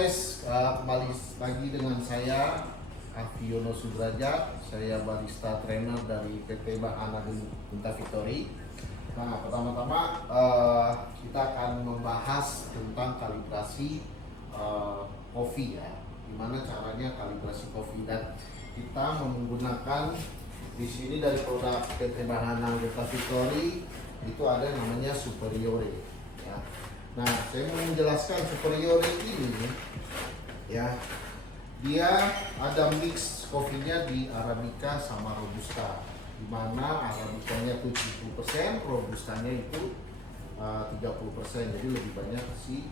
guys, kembali lagi dengan saya Afiono Sudrajat. Saya barista trainer dari PT Bahana Gunta Victory. Nah, pertama-tama kita akan membahas tentang kalibrasi kopi ya. Gimana caranya kalibrasi kopi, dan kita menggunakan di sini dari produk PT Bahana Gunta Victory itu ada namanya Superiore ya. Nah, saya mau menjelaskan Superiore ini ya. Dia ada mix kopinya di Arabica sama Robusta, di mana Arabicanya 70%, Robustanya itu 30%, jadi lebih banyak si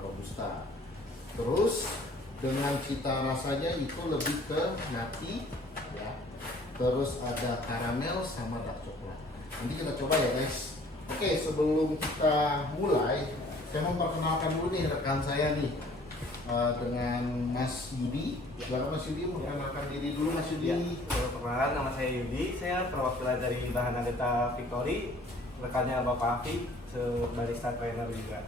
Robusta. Terus dengan cita rasanya itu lebih ke nati ya. Terus ada karamel sama dark coklat. Nanti kita coba ya guys. Oke, sebelum kita mulai, saya mau memperkenalkan dulu nih rekan saya nih dengan Mas Yudi. Silakan Mas Yudi, memperkenalkan diri dulu Mas Yudi. Ya, perkenalkan, nama saya Yudi. Saya perwakilan dari Bahana Gunta Victory. Rekannya Bapak Afi, barista trainer juga.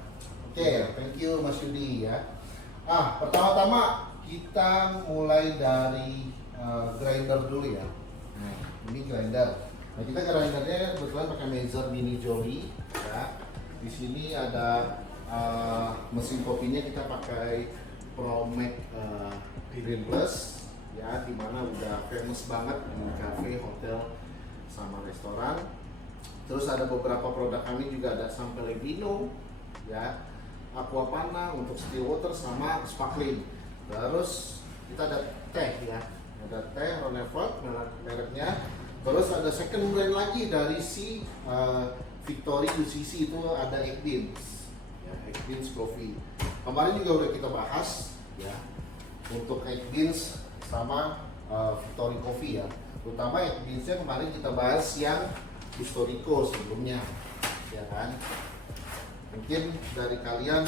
Oke, thank you Mas Yudi ya. Pertama-tama kita mulai dari grinder dulu ya. Nah, ini grinder. Nah, kita grindernya kebetulan pakai Mazer Mini Jolie ya. Di sini ada mesin kopinya kita pakai ProMac Green Plus ya, dimana udah famous banget di cafe, hotel, sama restoran. Terus ada beberapa produk kami juga, ada San Pellegrino ya, Aquapana untuk still water sama sparkling. Terus kita ada teh ya, ada teh Ronefort mereknya. Terus ada second brand lagi dari si Victory UCC, itu ada Egg Beans ya, Egg Beans Coffee. Kemarin juga udah kita bahas ya untuk Egg Beans sama Victory Coffee ya. Terutama Egg Beansnya kemarin kita bahas yang Historico sebelumnya ya kan. Mungkin dari kalian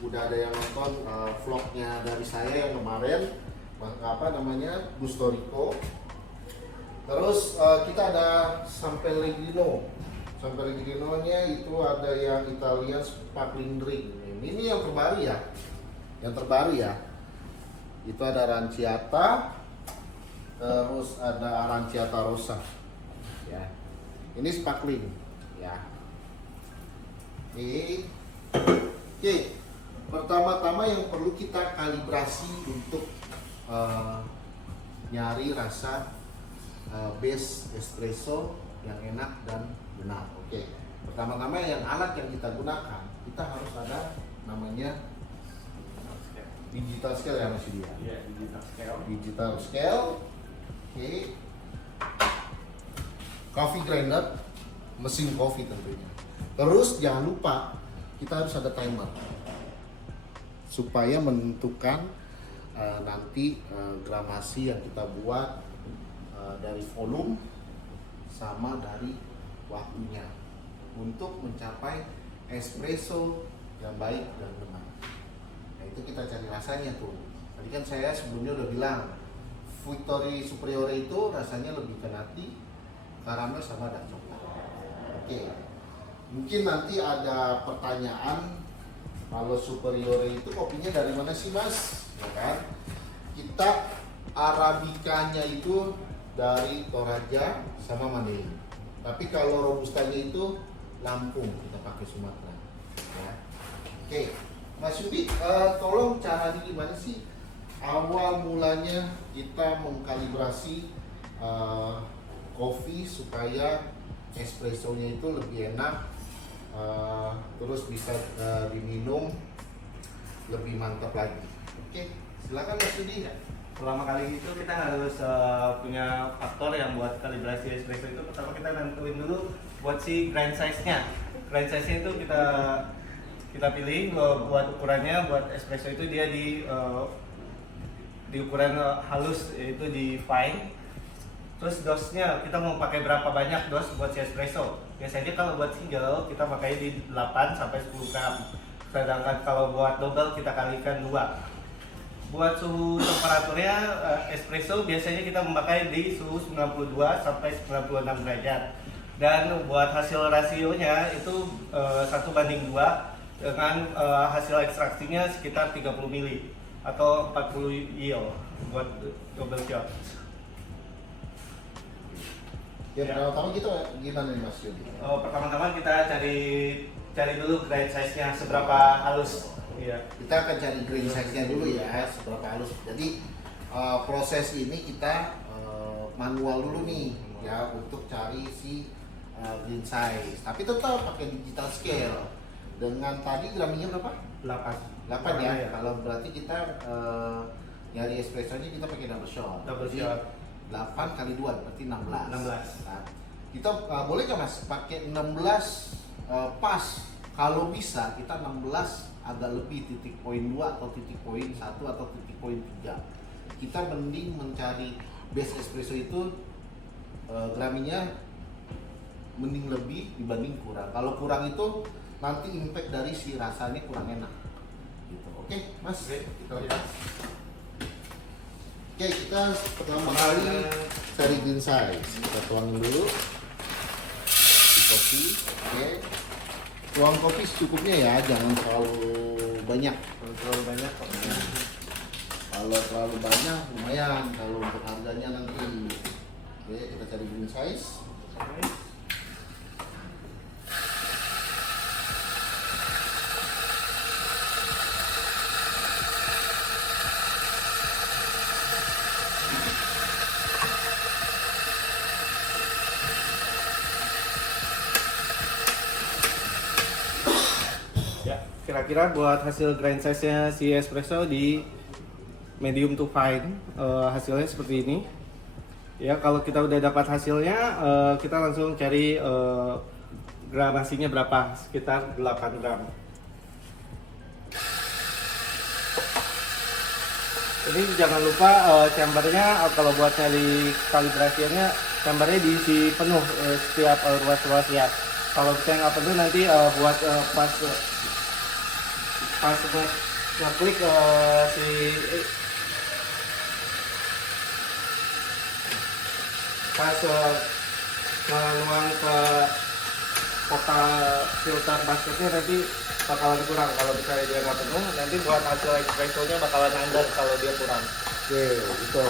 udah ada yang nonton vlognya dari saya yang kemarin, Historico. Terus kita ada San Pellegrino. San Pellegrino-nya itu ada yang Italian sparkling drink. Ini yang terbaru ya. Yang terbaru ya. Itu ada Aranciata. Terus ada Aranciata Rosa. Ya. Ini sparkling ya. Oke. Pertama-tama yang perlu kita kalibrasi untuk nyari rasa base espresso yang enak dan benar. Oke. Pertama-tama yang alat yang kita gunakan, kita harus ada namanya digital scale ya Mas Yudi. Iya, digital scale. Digital scale. Oke. Coffee grinder, mesin kopi tentunya. Terus jangan lupa kita harus ada timer supaya menentukan nanti gramasi yang kita buat dari volume sama dari waktunya untuk mencapai espresso yang baik dan benar. Nah, itu kita cari rasanya tuh. Tadi kan saya sebelumnya udah bilang Victory Superiore itu rasanya lebih ke nati, karamel sama dark coklat. Oke. Mungkin nanti ada pertanyaan, kalau Superiore itu kopinya dari mana sih Mas? Ya kan? Kita Arabicanya itu dari Toraja sama Mandailing. Tapi kalau Robustanya itu Lampung, kita pakai Sumatera. Ya. Oke, Mas Yudi, tolong caranya gimana sih awal mulanya kita mengkalibrasi kopi supaya espressonya itu lebih enak, terus bisa diminum lebih mantap lagi. Oke, silakan Mas Yudi. Pertama kali itu kita harus punya faktor yang buat kalibrasi espresso itu. Pertama kita nentuin dulu buat si grind size-nya. Grind size-nya itu kita pilih buat ukurannya. Buat espresso itu dia di ukuran halus, yaitu di fine. Terus dosnya kita mau pakai berapa banyak dos buat si espresso. Biasanya kalau buat single kita pakai di 8 sampai 10 gram. Sedangkan kalau buat double kita kalikan 2. Buat suhu temperaturnya espresso biasanya kita memakai di suhu 92 sampai 96 derajat. Dan buat hasil rasionya itu 1:2 dengan hasil ekstraksinya sekitar 30 mili atau 40 yield buat double shot. Ya, pertama-tama gitu gimana nih Mas Yudi? Pertama-tama kita cari dulu grind size-nya seberapa halus. Iya. Kita akan cari grain size-nya dulu ya, seberapa halus. Jadi proses ini kita manual dulu nih ya untuk cari si grain size. Tapi tetap pakai digital scale. Dengan tadi gramnya berapa? 8. 8 ya. Kalau berarti kita nyari espressonya kita pakai double shot. Double Jadi, shot. 8 kali 2 berarti 16. 16. Nah, kita boleh nggak Mas pakai 16 pas? Kalau bisa kita 16 agak lebih titik poin 2 atau titik poin 1 atau titik poin 3. Kita mending mencari base espresso itu graminya mending lebih dibanding kurang. Kalau kurang itu nanti impact dari si rasanya kurang enak. Gitu. Oke, Mas. Kita lihat. Oke, kita pertama kali cari green size. Kita tuangin dulu di kopi. Oke. Tuang kopi secukupnya ya, jangan terlalu banyak. Kalau terlalu banyak kok. Kalau terlalu banyak lumayan kalau untuk harganya nanti. Oke, kita cari green size. Ya, kira-kira buat hasil grind size-nya si espresso di medium to fine, hasilnya seperti ini. Ya, kalau kita udah dapat hasilnya, kita langsung cari gramasinya berapa, sekitar 8 gram. Ini jangan lupa chambernya, kalau buat nyari kalibrasinya, chambernya diisi penuh setiap ruas-ruas ya. Kalau misalnya nggak penuh nanti buat pas ngeklik si pas menuang ke kotak filter basketnya nanti bakalan kurang. Kalau misalnya dia nggak penuh, nanti buat hasil espressonya bakalan under kalau dia kurang. Oke, itu.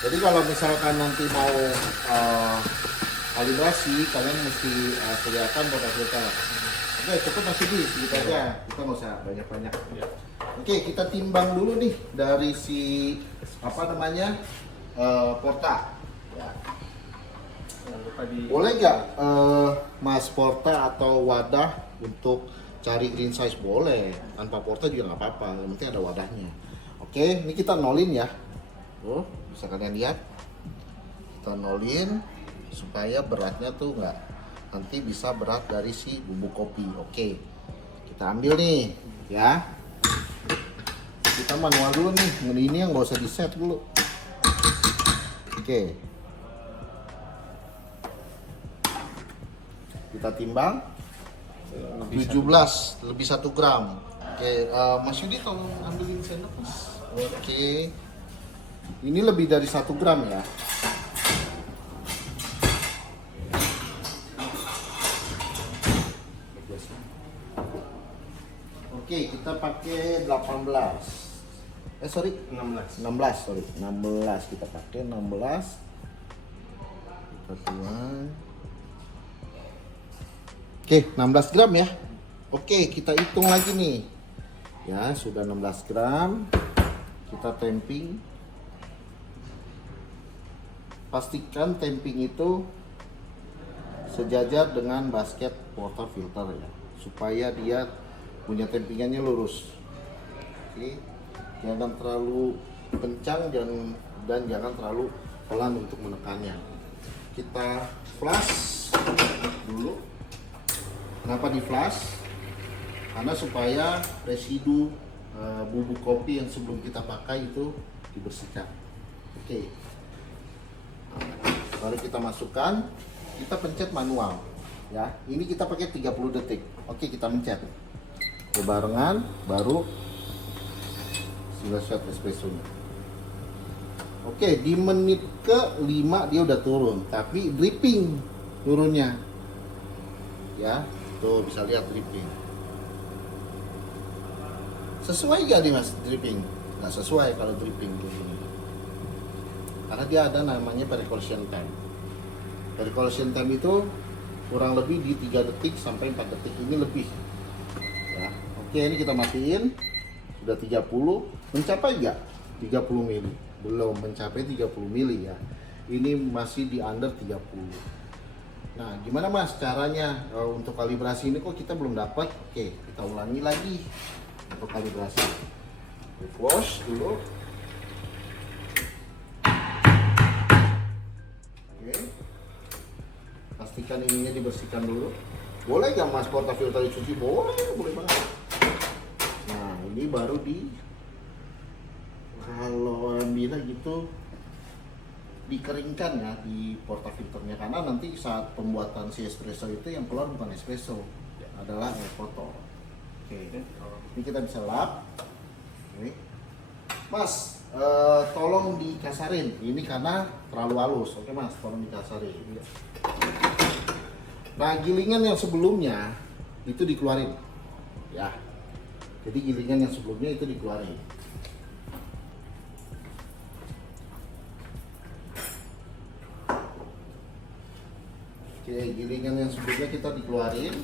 Jadi kalau misalkan nanti mau kalibrasi, kalian mesti sediakan kotak filter. Oke, cukup masih di segitu aja. Kita nggak usah banyak-banyak. Ya. Oke, kita timbang dulu nih dari si apa namanya porta. Ya. Jangan lupa di Boleh nggak Mas porta atau wadah untuk cari green size? Boleh, tanpa porta juga nggak apa-apa. Yang penting ada wadahnya. Oke, ini kita nolin ya. Tuh, bisa kalian lihat. Kita nolin supaya beratnya tuh nggak nanti bisa berat dari si bubuk kopi. Oke, kita ambil nih ya. Kita manual dulu nih, ini yang nggak usah di set dulu. Oke, kita timbang 17 lebih 1 gram. Oke, Mas Yudi tolong ambilin sendok Mas. Oke, ini lebih dari 1 gram ya. Oke, kita pakai 18. Sorry, 16. 16, sorry. 16 kita pakai 16. Kita tuang. Oke, 16 gram ya. Oke, kita hitung lagi nih. Ya, sudah 16 gram. Kita tamping. Pastikan tamping itu sejajar dengan basket porta filter ya, supaya dia punya tampingannya lurus. Oke, jangan terlalu kencang dan jangan terlalu pelan untuk menekannya. Kita flash dulu. Kenapa di flash? Karena supaya residu bubuk kopi yang sebelum kita pakai itu dibersihkan. Oke, baru kita masukkan. Kita pencet manual ya. Ini kita pakai 30 detik. Oke, kita mencet berbarengan, baru sudah shot espressonya. Oke, di menit ke-5 dia udah turun, tapi dripping turunnya ya. Tuh bisa lihat dripping. Sesuai gak nih mas dripping? Nggak sesuai kalau dripping kayak gini. Karena dia ada namanya percolation time. Percolation time itu kurang lebih di 3 detik sampai 4 detik, ini lebih. Ya. Oke, ini kita matiin. Udah 30, mencapai nggak 30 mili? Belum mencapai 30 mili ya. Ini masih di under 30. Nah, gimana mas caranya untuk kalibrasi ini kok kita belum dapat? Oke, kita ulangi lagi untuk kalibrasi. Wash dulu. Oke. Pastikan ininya dibersihkan dulu. Boleh nggak mas portafilter dicuci? Boleh banget. Nah, ini baru kalau orang bilang gitu dikeringkan ya di portafilternya, karena nanti saat pembuatan si espresso itu yang keluar bukan espresso, adalah air kotor. Oke, ini kita bisa lap. Oke. Mas, tolong dikasarin. Ini karena terlalu halus. Oke mas, tolong dikasarin. Nah, gilingan yang sebelumnya itu dikeluarin, ya. Jadi gilingan yang sebelumnya itu dikeluarin. Oke, gilingan yang sebelumnya kita dikeluarin.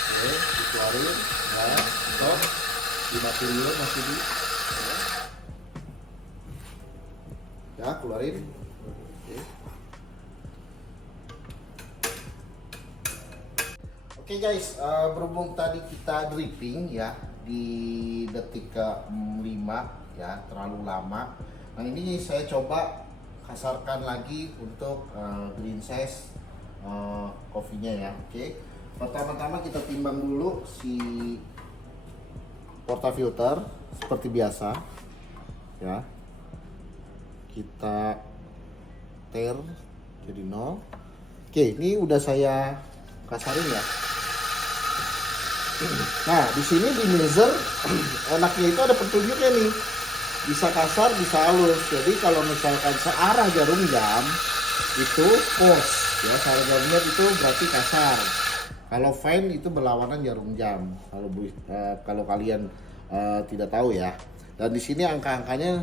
Oke, dikeluarin. Nah, stop. Dimatiin dulu masih di. Ya, keluarin. Oke. Oke guys, berhubung tadi kita dripping ya di detik ke-5 ya, terlalu lama. Nah, ini saya coba kasarkan lagi untuk green size kopinya ya. Oke. Pertama-tama kita timbang dulu si portafilter seperti biasa ya. Kita ter jadi 0. Oke, ini udah saya kasarin ya. Nah, di sini di measure enaknya itu ada petunjuknya nih. Bisa kasar, bisa halus. Jadi kalau misalkan searah jarum jam itu pos ya, searah jarum jam itu berarti kasar. Kalau fine itu berlawanan jarum jam. Kalau kalian tidak tahu ya. Dan di sini angka-angkanya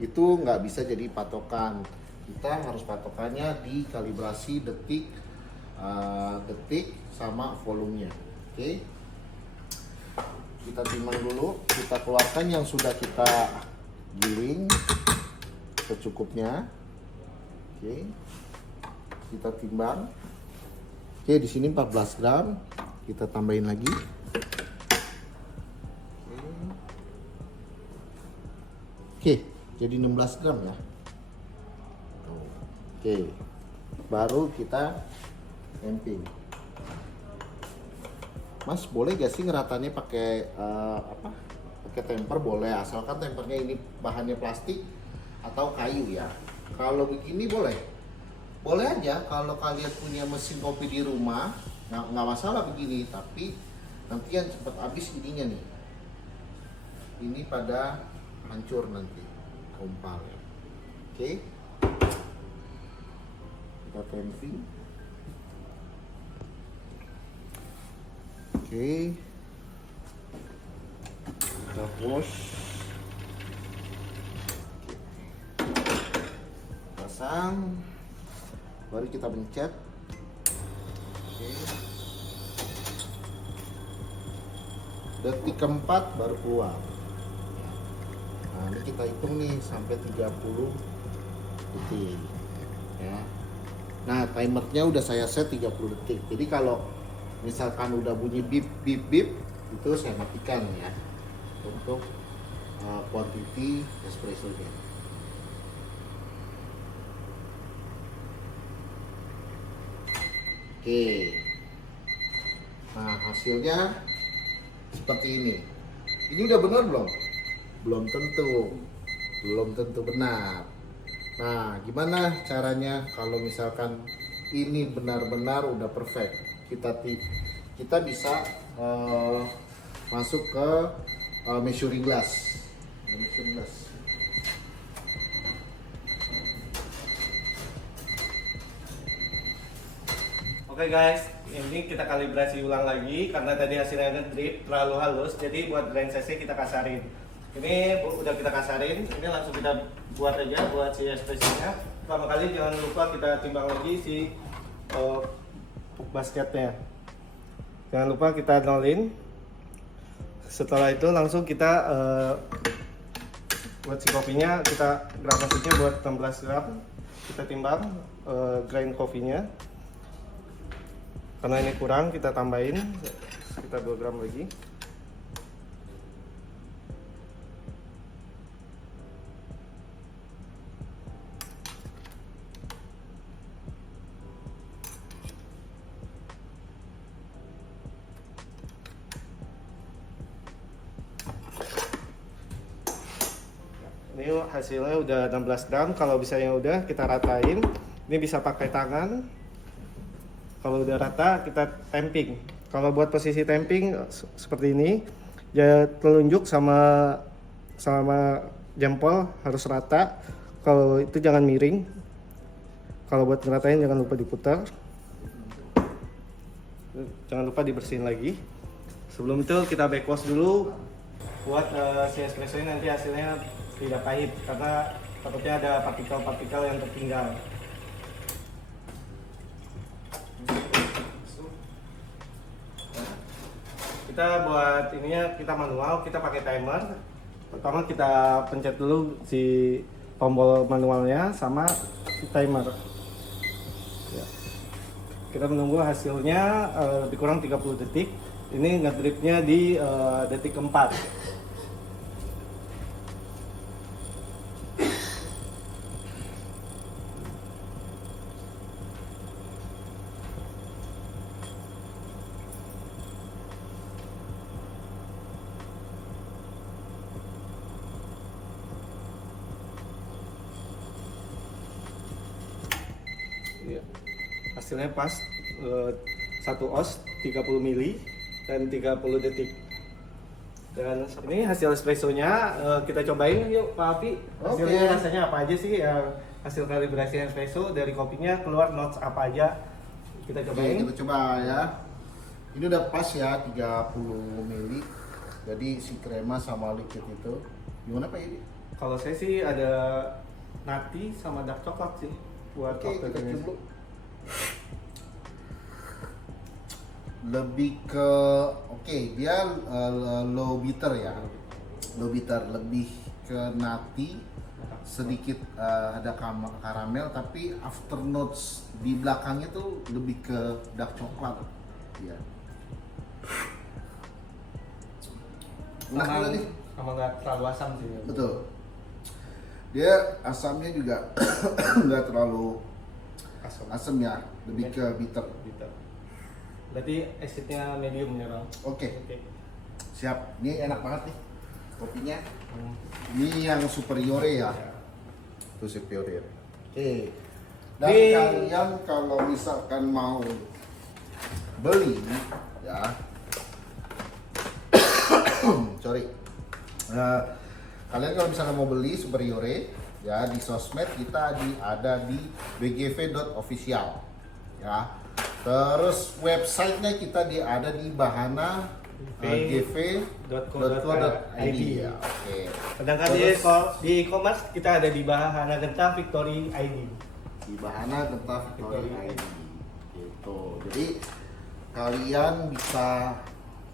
itu nggak bisa jadi patokan. Kita harus patokannya di kalibrasi detik, detik sama volumenya. Oke. Kita timbang dulu, kita keluarkan yang sudah kita giling secukupnya. Oke. Kita timbang. Oke, di sini 14 gram. Kita tambahin lagi. Oke, jadi 16 gram ya. Oke. Baru kita emping. Mas, boleh gak sih ngeratannya pakai pakai temper? Boleh, asalkan tempernya ini bahannya plastik atau kayu ya. Kalau begini boleh, boleh aja. Kalau kalian punya mesin kopi di rumah, nggak masalah begini. Tapi nanti yang cepat habis ininya nih, ini pada hancur nanti kompal. Oke, kita temping. Oke, kita wash, pasang, baru kita pencet. Oke. Detik keempat baru keluar. Nah, ini kita hitung nih sampai 30 detik ya. Nah, timernya udah saya set 30 detik. Jadi kalau misalkan udah bunyi bip bip bip, itu saya matikan ya untuk quantity espresso-nya. Oke. Nah, hasilnya seperti ini. Ini udah benar belum? Belum tentu. Belum tentu benar. Nah, gimana caranya kalau misalkan ini benar-benar udah perfect? Kita bisa masuk ke measuring glass. Measuring glass. Oke guys, ini kita kalibrasi ulang lagi karena tadi hasilnya ngedrip terlalu halus, jadi buat grind size kita kasarin. Ini udah kita kasarin, ini langsung kita buat aja buat si espressonya. Pertama kali jangan lupa kita timbang lagi si basketnya. Jangan lupa kita nolin. Setelah itu langsung kita buat si kopinya, kita gram masuknya buat 16 gram. Kita timbang grind kopinya. Karena ini kurang, kita tambahin sekitar 2 gram lagi. Ini hasilnya udah 16 gram. Kalau misalnya udah kita ratain, ini bisa pakai tangan. Kalau udah rata kita tamping. Kalau buat posisi tamping seperti ini, ya telunjuk sama jempol harus rata. Kalau itu jangan miring. Kalau buat ngeratain jangan lupa diputar. Jangan lupa dibersihin lagi. Sebelum itu kita back wash dulu buat si espresso ini nanti hasilnya tidak pahit karena takutnya ada partikel-partikel yang tertinggal. Kita buat ininya kita manual, kita pakai timer. Pertama kita pencet dulu si tombol manualnya sama si timer. Ya. Kita menunggu hasilnya lebih kurang 30 detik. Ini ngedripnya di detik keempat. Ya. Hasilnya pas 1 oz 30 mili dan 30 detik. Dan ini hasil espressonya kita cobain yuk Pak Afi. Hasilnya rasanya apa aja sih? Hasil kalibrasi espresso dari kopinya keluar notes apa aja? Kita cobain. Oke, kita coba ya. Ini udah pas ya 30 mili. Jadi si krema sama liquid itu gimana Pak ini? Kalau saya sih ada nati sama dark coklat sih buat Oke, cocktail kita ini. coba. Lebih ke dia low bitter ya. Low bitter lebih ke nati, sedikit ada karamel tapi after notes di belakangnya tuh lebih ke dark coklat. Ya. Sama nggak terlalu asam sih. Betul. Dia asamnya juga nggak terlalu asam ya, lebih ke bitter. Berarti acidnya medium ya Bang? Oke. Siap. Ini enak banget nih kopinya. Ini yang superiore ya. Itu superiore. Oke. Dan kalian kalau misalkan mau beli ya, sorry. Kalian kalau misalkan mau beli superiore ya di sosmed kita ada di bgv.official ya. Terus websitenya kita ada di bahana.gv.co.id ya. Oke. Sedangkan di e-commerce kita ada di Bahana Genta Victory ID. Di Bahana Genta Victory ID. Gitu. Jadi kalian bisa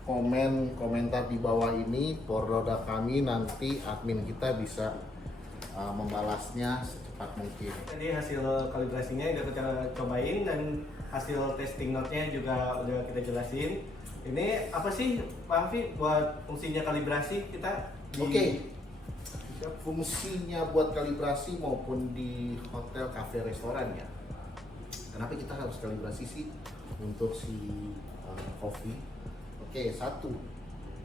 komentar di bawah ini produk kami, nanti admin kita bisa membalasnya secepat mungkin. Tadi hasil kalibrasinya udah kita cobain dan hasil testing note-nya juga udah kita jelasin. Ini apa sih Pak Afi buat fungsinya kalibrasi kita? Oke. Fungsinya buat kalibrasi maupun di hotel, kafe, restoran ya. Kenapa kita harus kalibrasi sih untuk si kopi? Oke, satu,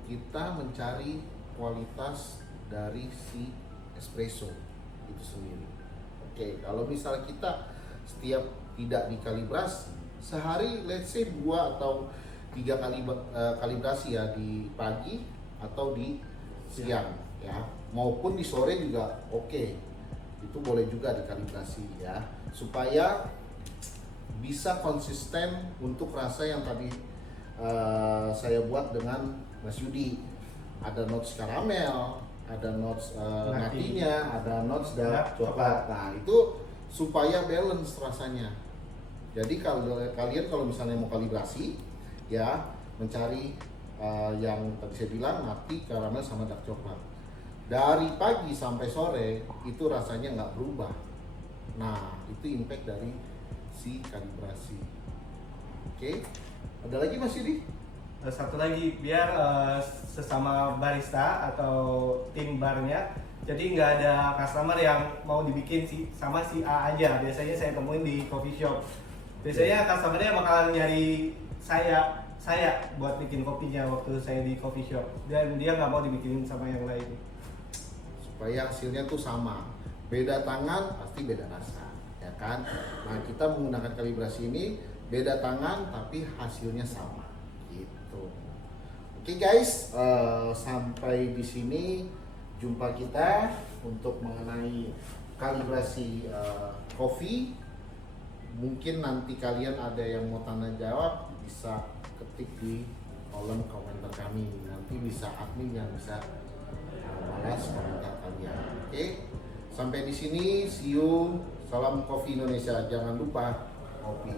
kita mencari kualitas dari si espresso itu sendiri. Oke, kalau misal kita setiap tidak dikalibrasi, sehari let's say 2 atau 3 kali kalibrasi ya, di pagi atau di siang ya, maupun di sore juga oke. Itu boleh juga dikalibrasi ya, supaya bisa konsisten untuk rasa yang tadi saya buat dengan Mas Yudi. Ada notes karamel, ada notes natinya, ada notes dark coklat. Nah itu supaya balance rasanya. Jadi kalau kalian kalau misalnya mau kalibrasi, ya mencari yang tadi saya bilang nati, karamel sama dark coklat. Dari pagi sampai sore itu rasanya nggak berubah. Nah itu impact dari si kalibrasi. Oke, ada lagi Mas Yudi? Satu lagi biar sesama barista atau tim barnya, jadi nggak ada customer yang mau dibikin sama si A aja. Biasanya saya temuin di coffee shop. Biasanya customernya bakalan nyari saya buat bikin kopinya waktu saya di coffee shop, dan dia nggak mau dibikinin sama yang lain. Supaya hasilnya tuh sama, beda tangan pasti beda rasa, ya kan? Nah kita menggunakan kalibrasi ini beda tangan tapi hasilnya sama, gitu. Oke guys, sampai di sini jumpa kita untuk mengenai kalibrasi kopi. Mungkin nanti kalian ada yang mau tanya jawab bisa ketik di kolom komentar kami. Nanti bisa admin yang bisa balas komentar kalian. Oke, sampai di sini, see you. Salam kopi Indonesia. Jangan lupa kopi.